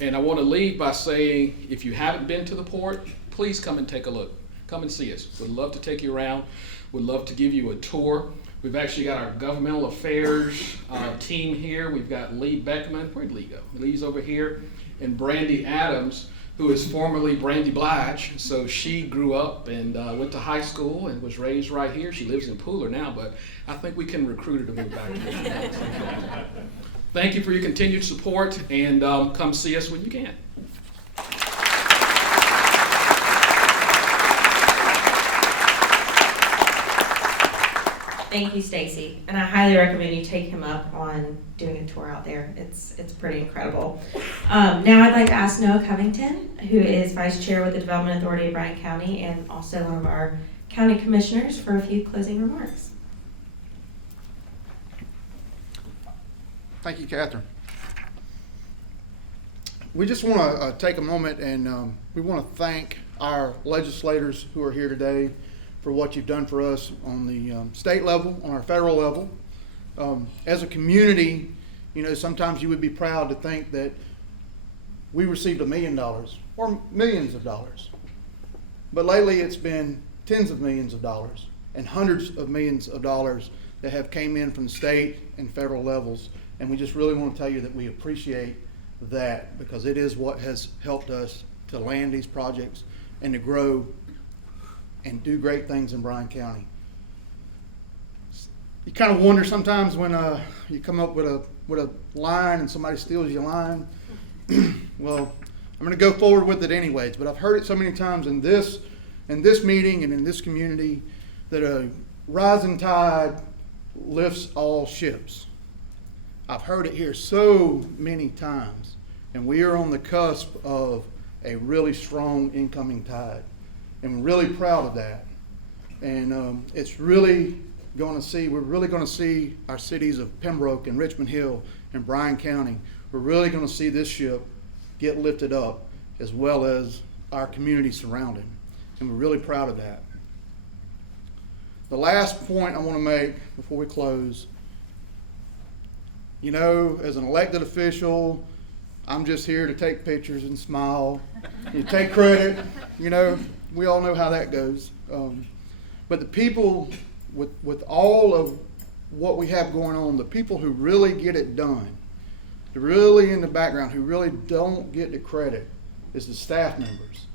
And I want to leave by saying, if you haven't been to the port, please come and take a look. Come and see us. We'd love to take you around. We'd love to give you a tour. We've actually got our governmental affairs team here. We've got Lee Beckman. Where'd Lee go? Lee's over here. And Brandy Adams, who is formerly Brandy Blige. So she grew up and went to high school and was raised right here. She lives in Pooler now, but I think we can recruit her to move back here. Thank you for your continued support, and come see us when you can. Thank you, Stacy, and I highly recommend you take him up on doing a tour out there. It's pretty incredible. Now I'd like to ask Noah Covington, who is Vice Chair with the Development Authority of Bryan County and also one of our county commissioners, for a few closing remarks. Thank you, Catherine. We just want to take a moment and we want to thank our legislators who are here today for what you've done for us on the state level, on our federal level. As a community, sometimes you would be proud to think that we received $1 million or millions of dollars. But lately it's been tens of millions of dollars and hundreds of millions of dollars that have came in from state and federal levels. And we just really want to tell you that we appreciate that, because it is what has helped us to land these projects and to grow and do great things in Bryan County. You kind of wonder sometimes when you come up with a line and somebody steals your line. Well, I'm going to go forward with it anyways, but I've heard it so many times in this meeting and in this community that a rising tide lifts all ships. I've heard it here so many times, and we are on the cusp of a really strong incoming tide. And we're really proud of that. And we're really going to see our cities of Pembroke and Richmond Hill and Bryan County. We're really going to see this ship get lifted up, as well as our community surrounding. And we're really proud of that. The last point I want to make before we close, as an elected official, I'm just here to take pictures and smile. You take credit, we all know how that goes. But the people, with all of what we have going on, the people who really get it done, they're really in the background, who really don't get the credit, is the staff members.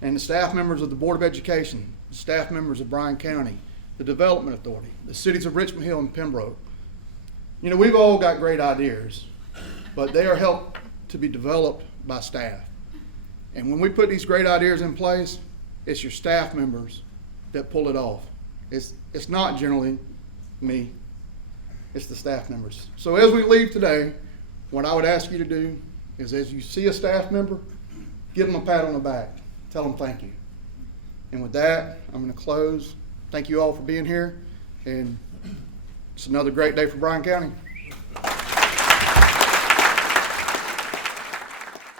And the staff members of the Board of Education, the staff members of Bryan County, the Development Authority, the cities of Richmond Hill and Pembroke, You know, we've all got great ideas, but they are helped to be developed by staff. And when we put these great ideas in place, it's your staff members that pull it off. It's not generally me, it's the staff members. So as we leave today, what I would ask you to do is, as you see a staff member, give them a pat on the back. Tell them thank you. And with that, I'm going to close. Thank you all for being here, and it's another great day for Bryan County.